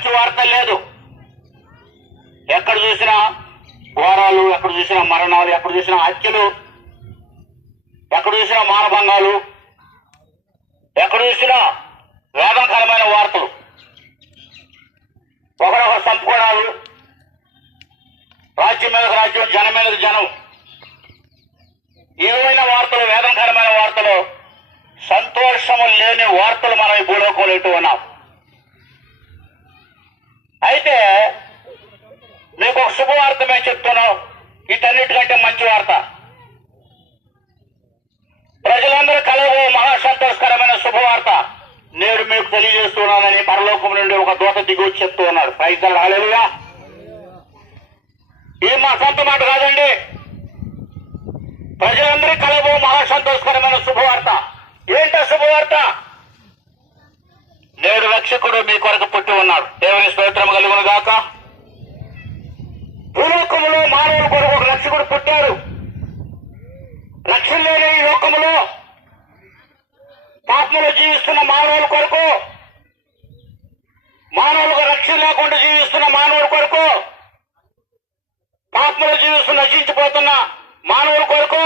మంచి వార్త లేదు. ఎక్కడ చూసినా ఘోరాలు, ఎక్కడ చూసినా మరణాలు, ఎక్కడ చూసినా హత్యలు, ఎక్కడ చూసినా మానభంగాలు, ఎక్కడ చూసినా వేదనకరమైన వార్తలు, ఒకరొకరు చంపుకోవడాలు, రాజ్యం మీదకి రాజ్యం, జనం మీదకి జనం, ఏవైనా వార్తలు, వేదనకరమైన వార్తలు, సంతోషము లేని వార్తలు మనం ఈ భూలోకంలో ఇటు ఉన్నాం. అయితే మీకు ఒక శుభవార్త మేము చెప్తున్నాం, వీటన్నిటికంటే మంచి వార్త. ప్రజలందరూ కలగో మహా సంతోషకరమైన శుభవార్త నేడు మీకు తెలియజేస్తున్నానని పరలోకం నుండి ఒక దూత దిగి వచ్చి చెప్తూ ఉన్నాడు. ప్రైజ్ ది లార్డ్, హల్లెలూయా. ఇది మా సొంత మాట కాదండి. ప్రజలందరూ కలగో మహా సంతోషకరమైన శుభవార్త. ఏంటో శుభవార్త? నేడు రక్షకుడు మీ కొరకు పుట్టి ఉన్నాడు. దేవుని స్తోత్రం కలుగును గాక. భూలోకములో మానవుల కొరకు ఒక రక్షకుడు పుట్టాడు. రక్షణ లేని ఈ లోకములో పాపములో జీవిస్తున్న మానవుల కొరకు, మానవులకు రక్షణ లేకుండా జీవిస్తున్న మానవుల కొరకు, పాపములో జీవిస్తున్న నశించిపోతున్న మానవుల కొరకు